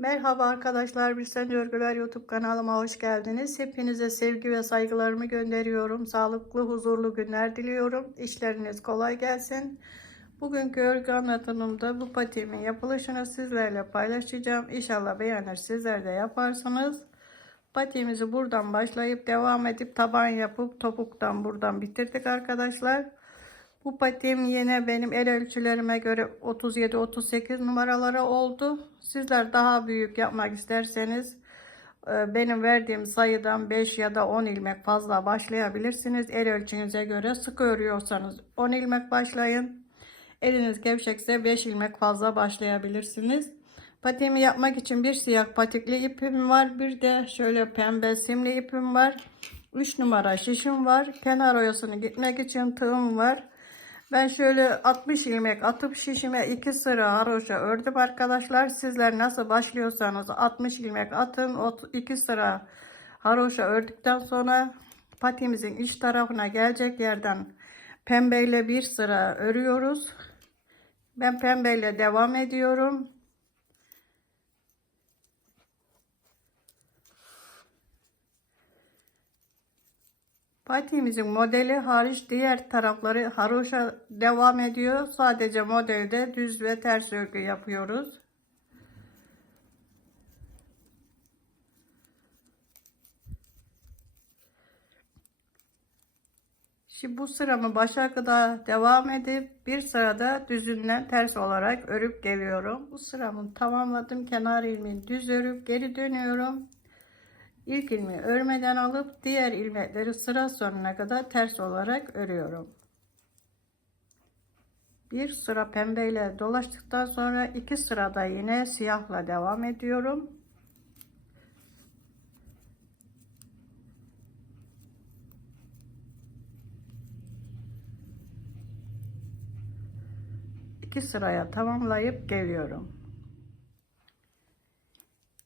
Merhaba arkadaşlar, Birsen Örgüler YouTube kanalıma hoş geldiniz. Hepinize sevgi ve saygılarımı gönderiyorum. Sağlıklı, huzurlu günler diliyorum. İşleriniz kolay gelsin. Bugünkü örgü anlatımımda bu patiğimin yapılışını sizlerle paylaşacağım. İnşallah beğenir sizler de yaparsınız. Patiğimizi buradan başlayıp devam edip taban yapıp topuktan buradan bitirdik arkadaşlar. Bu patiğim yine benim el ölçülerime göre 37-38 numaraları oldu. Sizler daha büyük yapmak isterseniz e, benim verdiğim sayıdan 5 ya da 10 ilmek fazla başlayabilirsiniz. El ölçünüze göre sık örüyorsanız 10 ilmek başlayın. Eliniz gevşekse 5 ilmek fazla başlayabilirsiniz. Patiğimi yapmak için bir siyah patikli ipim var. Bir de şöyle pembe simli ipim var. 3 numara şişim var. Kenar oyasını gitmek için tığım var. Ben şöyle 60 ilmek atıp şişime 2 sıra haroşa ördüm arkadaşlar. Sizler nasıl başlıyorsanız 60 ilmek atın. 2 sıra haroşa ördükten sonra patimizin iç tarafına gelecek yerden pembeyle bir sıra örüyoruz. Ben pembeyle devam ediyorum. Patimizin modeli hariç diğer tarafları haroşa devam ediyor. Sadece modelde düz ve ters örgü yapıyoruz. Şimdi bu sıramı başa kadar devam edip bir sırada düzünden ters olarak örüp geliyorum. Bu sıramı tamamladım. Kenar ilmeğini düz örüp geri dönüyorum. İlk ilmeği örmeden alıp diğer ilmekleri sıra sonuna kadar ters olarak örüyorum. Bir sıra pembeyle dolaştıktan sonra iki sırada yine siyahla devam ediyorum. İki sıraya tamamlayıp geliyorum.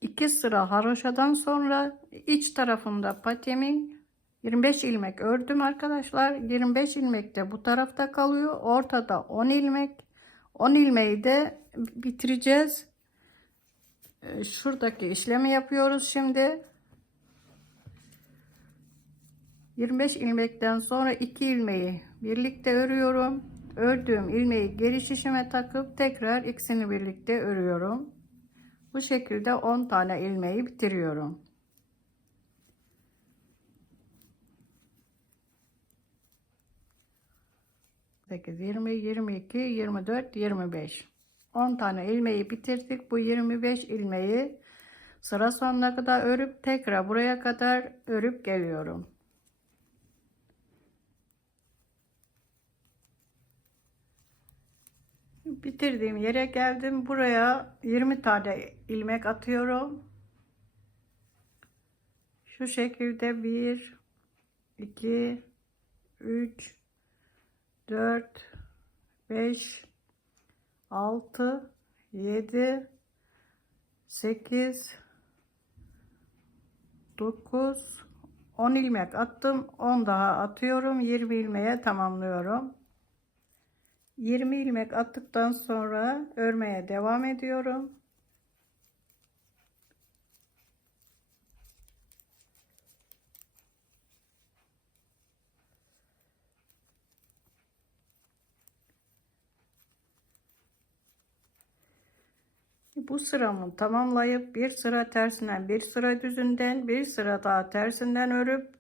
2 sıra haroşadan sonra iç tarafında patimin 25 ilmek ördüm arkadaşlar. 25 ilmek de bu tarafta kalıyor. Ortada 10 ilmek. 10 ilmeği de bitireceğiz. Ee, şuradaki işlemi yapıyoruz şimdi. 25 ilmekten sonra 2 ilmeği birlikte örüyorum. Ördüğüm ilmeği geri şişime takıp tekrar ikisini birlikte örüyorum. Bu şekilde 10 tane ilmeği bitiriyorum. Sekiz, yirmi, yirmi iki, yirmi dört, yirmi beş. 10 tane ilmeği bitirdik. Bu 25 ilmeği sıra sonuna kadar örüp tekrar buraya kadar örüp geliyorum. Bitirdiğim yere geldim. Buraya 20 tane ilmek atıyorum. Şu şekilde 1 2 3 4 5 6 7 8 9 10 ilmek attım. 10 daha atıyorum. 20 ilmeğe tamamlıyorum. 20 ilmek attıktan sonra örmeye devam ediyorum. Bu sıramı tamamlayıp bir sıra tersinden bir sıra düzünden bir sıra daha tersinden örüp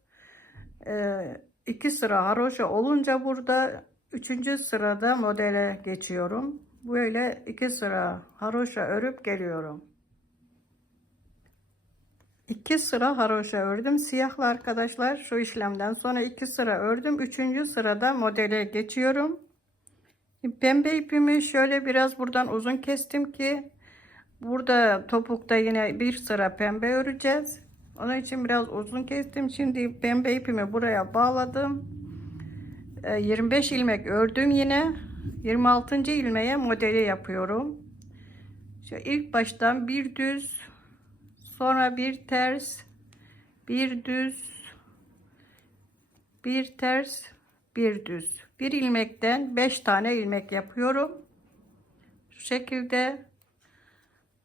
iki sıra haroşa olunca burada Üçüncü sırada modele geçiyorum. Böyle iki sıra haroşa örüp geliyorum. İki sıra haroşa ördüm. Siyahlı arkadaşlar şu işlemden sonra iki sıra ördüm. Üçüncü sırada modele geçiyorum. Pembe ipimi şöyle biraz buradan uzun kestim ki burada topukta yine bir sıra pembe öreceğiz. Onun için biraz uzun kestim. Şimdi pembe ipimi buraya bağladım. 25 ee, ilmek ördüm yine 26. ilmeğe modeli yapıyorum şu ilk baştan bir düz sonra bir ters bir düz bir ters bir düz bir ilmekten 5 tane ilmek yapıyorum şu şekilde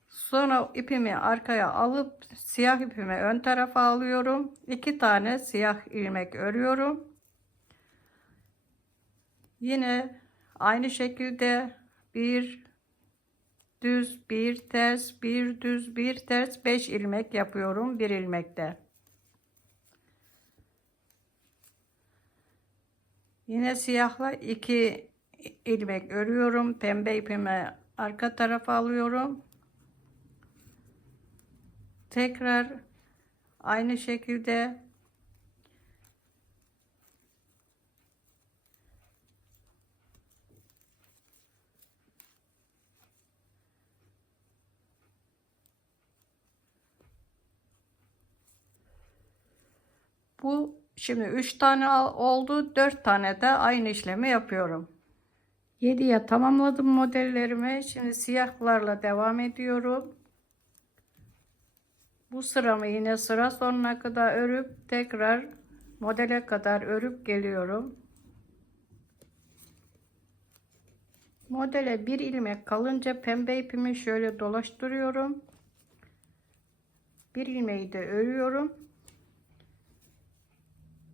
Sonra ipimi arkaya alıp siyah ipimi ön tarafa alıyorum. İki tane siyah ilmek örüyorum. Yine aynı şekilde bir düz bir ters bir düz bir ters 5 ilmek yapıyorum bir ilmekte. Yine siyahla iki ilmek örüyorum. Pembe ipimi arka tarafa alıyorum. Tekrar aynı şekilde Bu şimdi 3 tane oldu. 4 tane de aynı işlemi yapıyorum. 7'ye tamamladım modellerimi. Şimdi siyahlarla devam ediyorum. Bu sıramı yine sıra sonuna kadar örüp tekrar modele kadar örüp geliyorum. Modele bir ilmek kalınca pembe ipimi şöyle dolaştırıyorum. Bir ilmeği de örüyorum.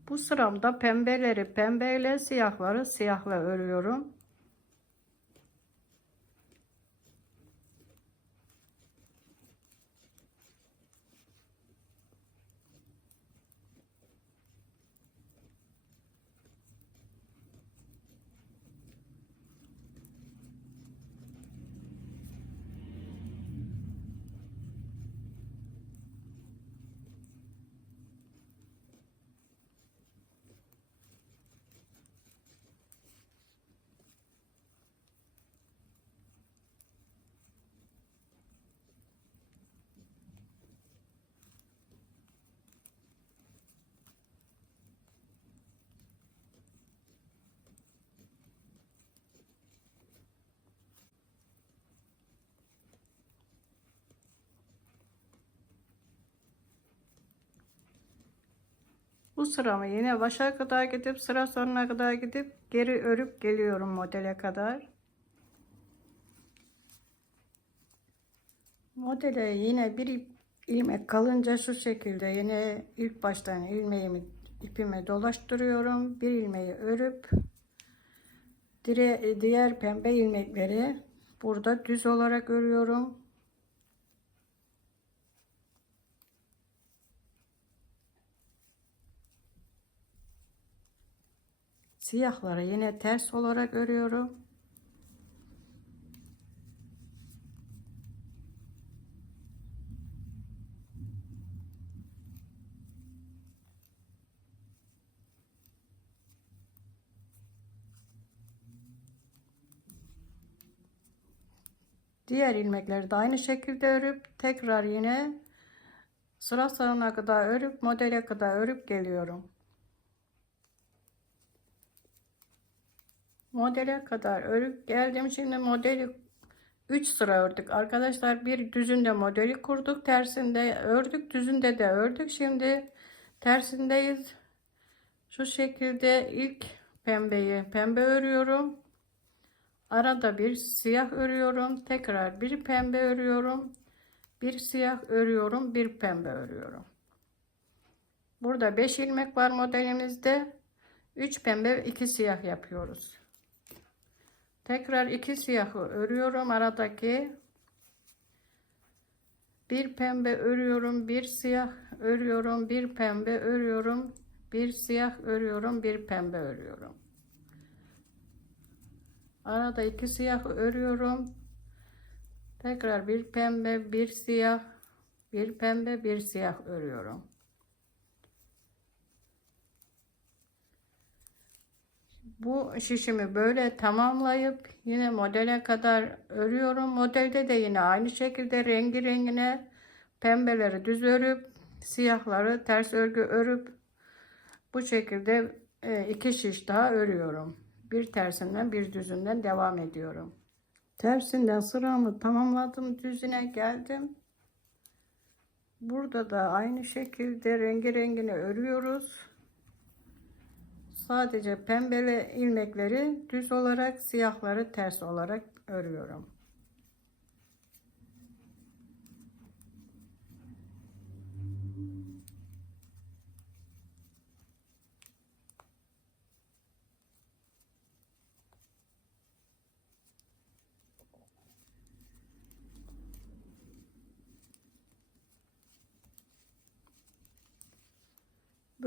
Bu sıramda pembeleri pembeyle siyahları siyahla örüyorum. Bu sıramı yine başa kadar gidip sıra sonuna kadar gidip geri örüp geliyorum modele kadar. Modele yine bir ilmek kalınca şu şekilde yine ilk baştan ilmeğimi ipime dolaştırıyorum. Bir ilmeği örüp diğer pembe ilmekleri burada düz olarak örüyorum. Siyahları yine ters olarak örüyorum. Diğer ilmekleri de aynı şekilde örüp tekrar yine sıra sonuna kadar örüp modele kadar örüp geliyorum. Modele kadar örüp geldim. Şimdi modeli 3 sıra ördük. Arkadaşlar bir düzünde modeli kurduk. Tersinde ördük. Düzünde de ördük. Şimdi tersindeyiz. Şu şekilde ilk pembeyi pembe örüyorum. Arada bir siyah örüyorum. Tekrar bir pembe örüyorum. Bir siyah örüyorum. Bir pembe örüyorum. Burada 5 ilmek var modelimizde. 3 pembe 2 siyah yapıyoruz. Tekrar iki siyahı örüyorum aradaki. Bir pembe örüyorum, bir siyah örüyorum, bir pembe örüyorum, bir siyah örüyorum, bir pembe örüyorum. Arada iki siyah örüyorum. Tekrar bir pembe, bir siyah, bir pembe, bir siyah örüyorum. Bu şişimi böyle tamamlayıp yine modele kadar örüyorum. Modelde de yine aynı şekilde rengi rengine pembeleri düz örüp siyahları ters örgü örüp bu şekilde e, iki şiş daha örüyorum. Bir tersinden bir düzünden devam ediyorum. Tersinden sıramı tamamladım. Düzüne geldim. Burada da aynı şekilde rengi rengine örüyoruz. Sadece pembeli ilmekleri düz olarak siyahları ters olarak örüyorum.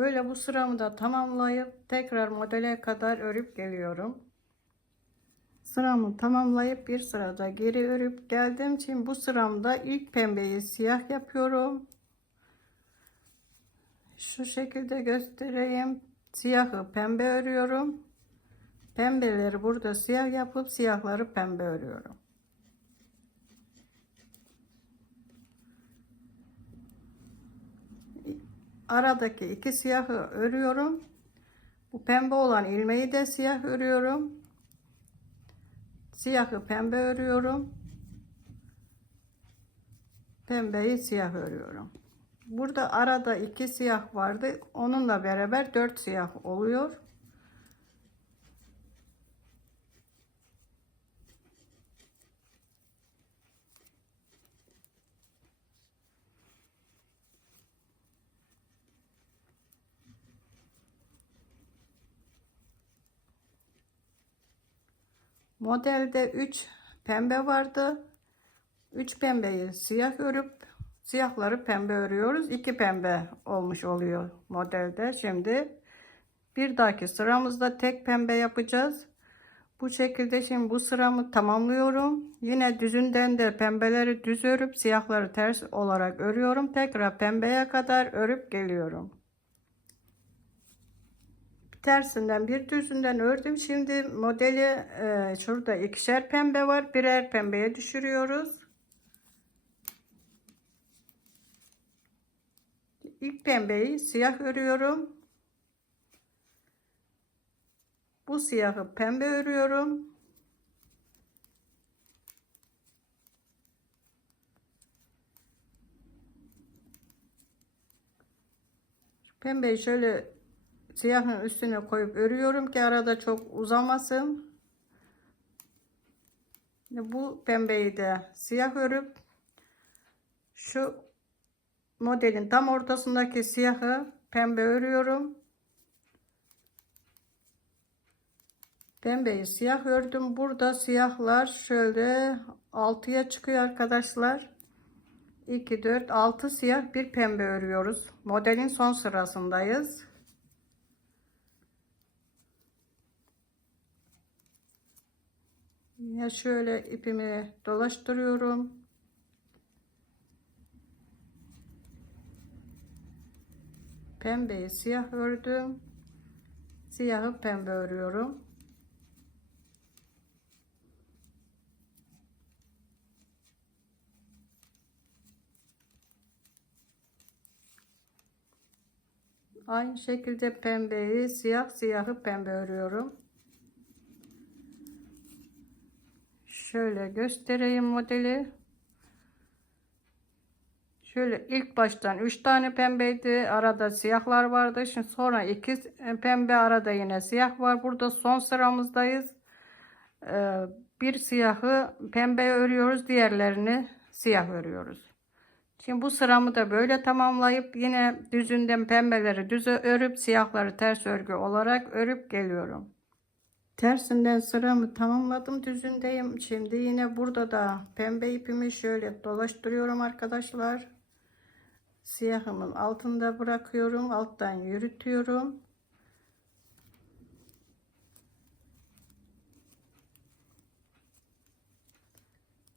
Böyle bu sıramı da tamamlayıp tekrar modele kadar örüp geliyorum. Sıramı tamamlayıp bir sırada geri örüp geldiğim için bu sıramda ilk pembeyi siyah yapıyorum. Şu şekilde göstereyim. Siyahı pembe örüyorum. Pembeleri burada siyah yapıp siyahları pembe örüyorum. Aradaki iki siyahı örüyorum. Bu pembe olan ilmeği de siyah örüyorum. Siyahı pembe örüyorum. Pembeyi siyah örüyorum. Burada arada iki siyah vardı. Onunla beraber dört siyah oluyor. Modelde 3 pembe vardı. 3 pembeyi siyah örüp siyahları pembe örüyoruz. 2 pembe olmuş oluyor modelde. Şimdi bir dahaki sıramızda tek pembe yapacağız. Bu şekilde şimdi bu sıramı tamamlıyorum. Yine düzünden de pembeleri düz örüp siyahları ters olarak örüyorum. Tekrar pembeye kadar örüp geliyorum tersinden bir düzünden ördüm. Şimdi modeli e, şurada ikişer pembe var. Birer pembeye düşürüyoruz. İlk pembeyi siyah örüyorum. Bu siyahı pembe örüyorum. Pembeyi şöyle siyahın üstüne koyup örüyorum ki arada çok uzamasın. Bu pembeyi de siyah örüp şu modelin tam ortasındaki siyahı pembe örüyorum. Pembeyi siyah ördüm. Burada siyahlar şöyle 6'ya çıkıyor arkadaşlar. 2, 4, 6 siyah bir pembe örüyoruz. Modelin son sırasındayız. Ya şöyle ipimi dolaştırıyorum. Pembeyi siyah ördüm. Siyahı pembe örüyorum. Aynı şekilde pembeyi siyah siyahı pembe örüyorum. Şöyle göstereyim modeli. Şöyle ilk baştan 3 tane pembeydi. Arada siyahlar vardı. Şimdi sonra 2 pembe arada yine siyah var. Burada son sıramızdayız. Ee, bir siyahı pembe örüyoruz. Diğerlerini siyah örüyoruz. Şimdi bu sıramı da böyle tamamlayıp yine düzünden pembeleri düz örüp siyahları ters örgü olarak örüp geliyorum. Tersinden sıramı tamamladım düzündeyim. Şimdi yine burada da pembe ipimi şöyle dolaştırıyorum arkadaşlar. Siyahımın altında bırakıyorum. Alttan yürütüyorum.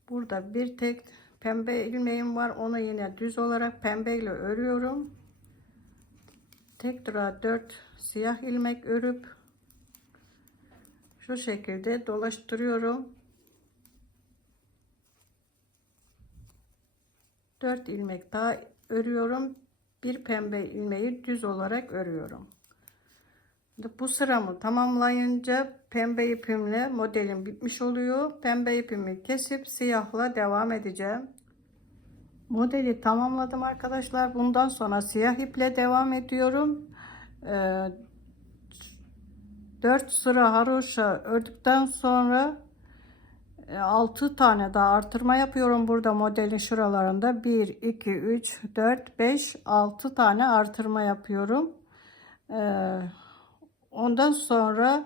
Burada bir tek pembe ilmeğim var. Onu yine düz olarak pembe ile örüyorum. Tekrar 4 siyah ilmek örüp şu şekilde dolaştırıyorum. 4 ilmek daha örüyorum. Bir pembe ilmeği düz olarak örüyorum. Bu sıramı tamamlayınca pembe ipimle modelim bitmiş oluyor. Pembe ipimi kesip siyahla devam edeceğim. Modeli tamamladım arkadaşlar. Bundan sonra siyah iple devam ediyorum. Ee, 4 sıra haroşa ördükten sonra 6 e, tane daha artırma yapıyorum burada modelin şuralarında. 1 2 3 4 5 6 tane artırma yapıyorum. Ee, ondan sonra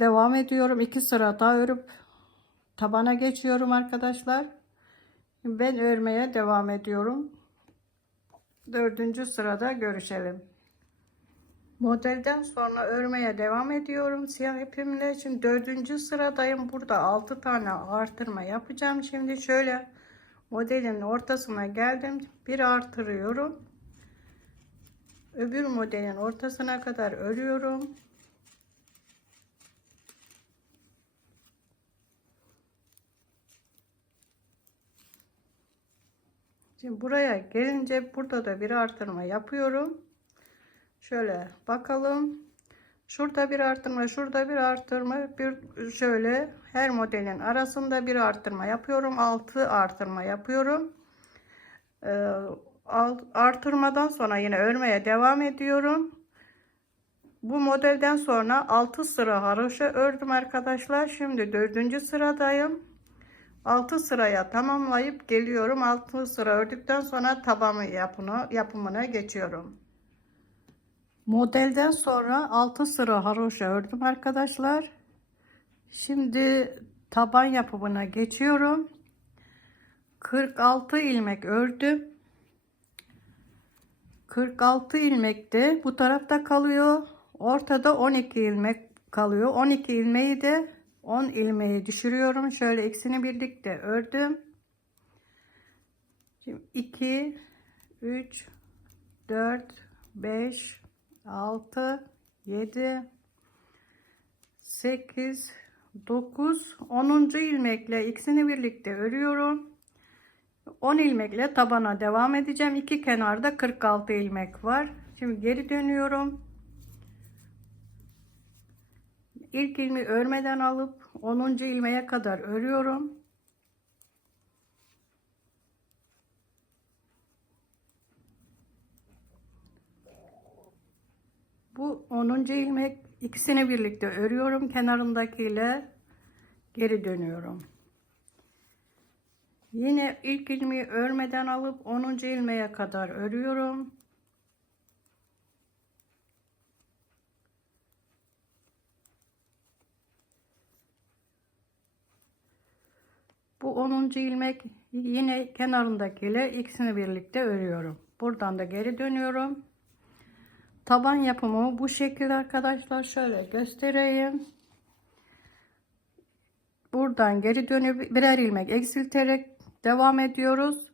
devam ediyorum. 2 sıra daha örüp tabana geçiyorum arkadaşlar. Ben örmeye devam ediyorum. Dördüncü sırada görüşelim Modelden sonra örmeye devam ediyorum. Siyah ipimle şimdi dördüncü sıradayım. Burada 6 tane artırma yapacağım. Şimdi şöyle modelin ortasına geldim. Bir artırıyorum. Öbür modelin ortasına kadar örüyorum. Şimdi buraya gelince burada da bir artırma yapıyorum. Şöyle bakalım. Şurada bir artırma, şurada bir artırma, bir şöyle her modelin arasında bir artırma yapıyorum. 6 artırma yapıyorum. Ee, artırmadan sonra yine örmeye devam ediyorum. Bu modelden sonra 6 sıra haroşa ördüm arkadaşlar. Şimdi 4. sıradayım. 6 sıraya tamamlayıp geliyorum. 6 sıra ördükten sonra tabanı yapını, yapımına geçiyorum. Modelden sonra 6 sıra haroşa ördüm arkadaşlar. Şimdi taban yapımına geçiyorum. 46 ilmek ördüm. 46 ilmek de bu tarafta kalıyor. Ortada 12 ilmek kalıyor. 12 ilmeği de 10 ilmeği düşürüyorum. Şöyle ikisini birlikte ördüm. Şimdi 2 3 4 5 6 7 8 9 10. ilmekle ikisini birlikte örüyorum. 10 ilmekle tabana devam edeceğim. İki kenarda 46 ilmek var. Şimdi geri dönüyorum. İlk ilmi örmeden alıp 10. ilmeğe kadar örüyorum. Bu 10. ilmek ikisini birlikte örüyorum. Kenarındakiyle geri dönüyorum. Yine ilk ilmeği örmeden alıp 10. ilmeğe kadar örüyorum. Bu 10. ilmek yine kenarındakiyle ikisini birlikte örüyorum. Buradan da geri dönüyorum. Taban yapımı bu şekilde arkadaşlar. Şöyle göstereyim. Buradan geri dönüp birer ilmek eksilterek devam ediyoruz.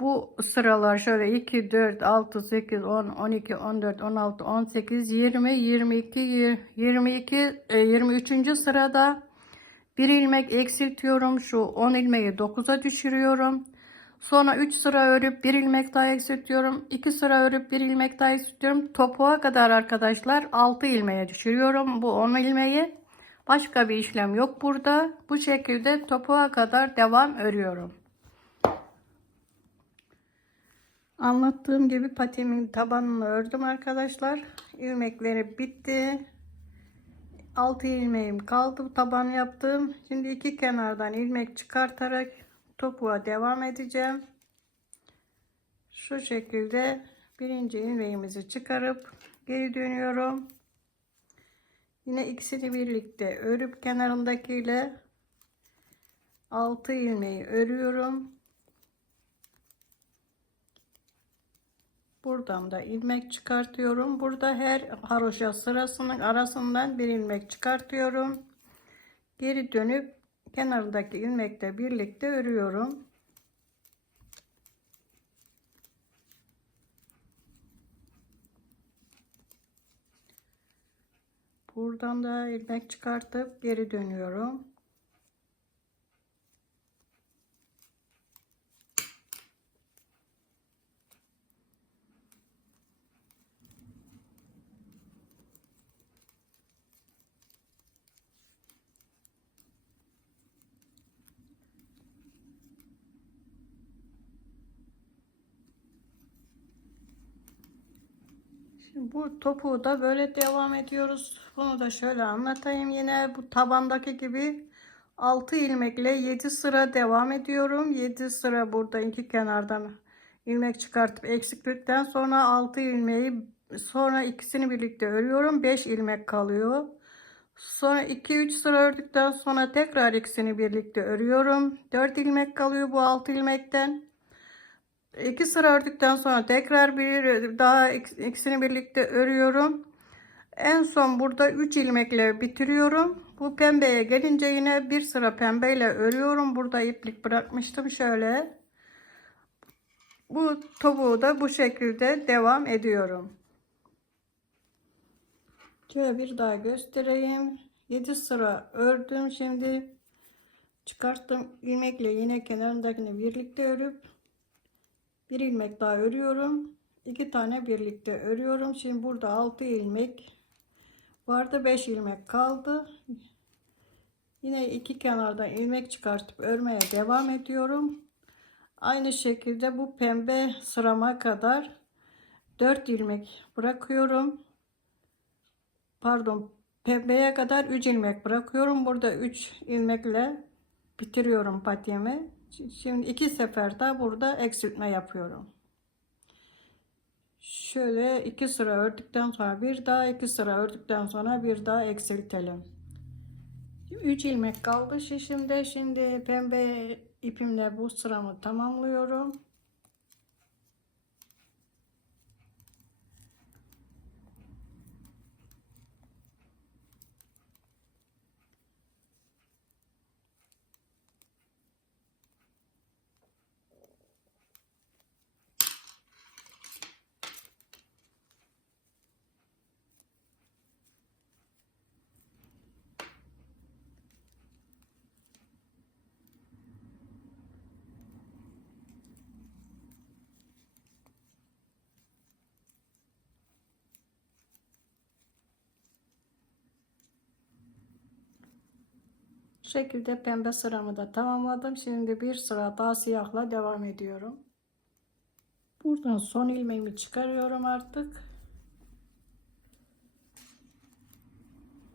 Bu sıralar şöyle 2, 4, 6, 8, 10, 12, 14, 16, 18, 20, 22, 22, 23. sırada bir ilmek eksiltiyorum. Şu 10 ilmeği 9'a düşürüyorum. Sonra 3 sıra örüp bir ilmek daha eksiltiyorum. 2 sıra örüp bir ilmek daha eksiltiyorum. Topuğa kadar arkadaşlar 6 ilmeğe düşürüyorum bu 10 ilmeği. Başka bir işlem yok burada. Bu şekilde topuğa kadar devam örüyorum. Anlattığım gibi patimin tabanını ördüm arkadaşlar. İlmekleri bitti. 6 ilmeğim kaldı taban yaptım. Şimdi iki kenardan ilmek çıkartarak topuğa devam edeceğim. Şu şekilde birinci ilmeğimizi çıkarıp geri dönüyorum. Yine ikisini birlikte örüp kenarındakiyle 6 ilmeği örüyorum. Buradan da ilmek çıkartıyorum. Burada her haroşa sırasının arasından bir ilmek çıkartıyorum. Geri dönüp kenardaki ilmekle birlikte örüyorum. Buradan da ilmek çıkartıp geri dönüyorum. Şimdi bu topuğu da böyle devam ediyoruz. Bunu da şöyle anlatayım. Yine bu tabandaki gibi 6 ilmekle 7 sıra devam ediyorum. 7 sıra burada iki kenardan ilmek çıkartıp eksiklikten sonra 6 ilmeği sonra ikisini birlikte örüyorum. 5 ilmek kalıyor. Sonra 2-3 sıra ördükten sonra tekrar ikisini birlikte örüyorum. 4 ilmek kalıyor bu 6 ilmekten. İki sıra ördükten sonra tekrar bir daha ikisini birlikte örüyorum. En son burada 3 ilmekle bitiriyorum. Bu pembeye gelince yine bir sıra pembeyle örüyorum. Burada iplik bırakmıştım şöyle. Bu topuğu da bu şekilde devam ediyorum. Şöyle bir daha göstereyim. 7 sıra ördüm şimdi. Çıkarttım ilmekle yine kenarındakini birlikte örüp bir ilmek daha örüyorum. iki tane birlikte örüyorum. Şimdi burada 6 ilmek vardı. 5 ilmek kaldı. Yine iki kenardan ilmek çıkartıp örmeye devam ediyorum. Aynı şekilde bu pembe sırama kadar 4 ilmek bırakıyorum. Pardon, pembeye kadar 3 ilmek bırakıyorum. Burada 3 ilmekle bitiriyorum patiğimi. Şimdi iki seferde burada eksiltme yapıyorum. Şöyle iki sıra ördükten sonra bir daha iki sıra ördükten sonra bir daha eksiltelim. 3 ilmek kaldı şişimde. Şimdi pembe ipimle bu sıramı tamamlıyorum. Şekilde pembe sıramı da tamamladım. Şimdi bir sıra daha siyahla devam ediyorum. Buradan son ilmeğimi çıkarıyorum artık.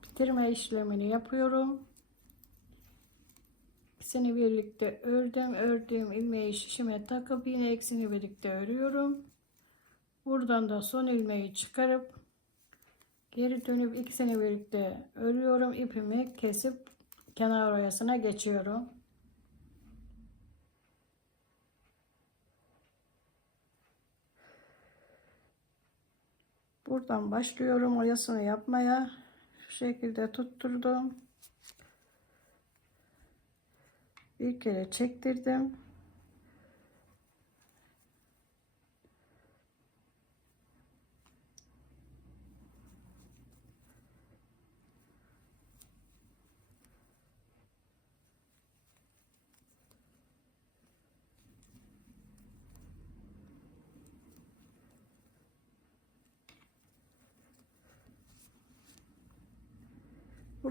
Bitirme işlemini yapıyorum. İkisini birlikte ördüm. Ördüğüm ilmeği şişime takıp yine ikisini birlikte örüyorum. Buradan da son ilmeği çıkarıp geri dönüp ikisini birlikte örüyorum. İpimi kesip kenar oyasına geçiyorum. Buradan başlıyorum oyasını yapmaya. Şu şekilde tutturdum. Bir kere çektirdim.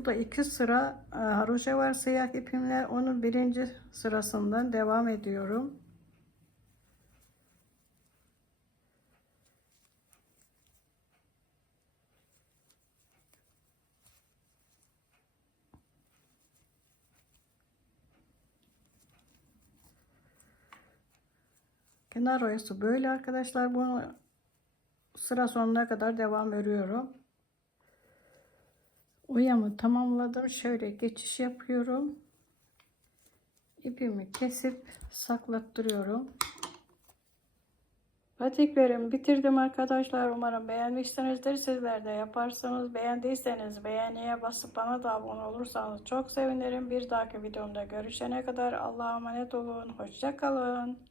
Burada iki sıra e, haroşa var siyah ipimle. Onun birinci sırasından devam ediyorum. Kenar oyası böyle arkadaşlar. Bunu sıra sonuna kadar devam örüyorum. Oyamı tamamladım. Şöyle geçiş yapıyorum. İpimi kesip saklattırıyorum. Patiklerimi bitirdim arkadaşlar. Umarım beğenmişsinizdir. Sizler de yaparsanız beğendiyseniz beğeniye basıp bana da abone olursanız çok sevinirim. Bir dahaki videomda görüşene kadar Allah'a emanet olun. Hoşçakalın.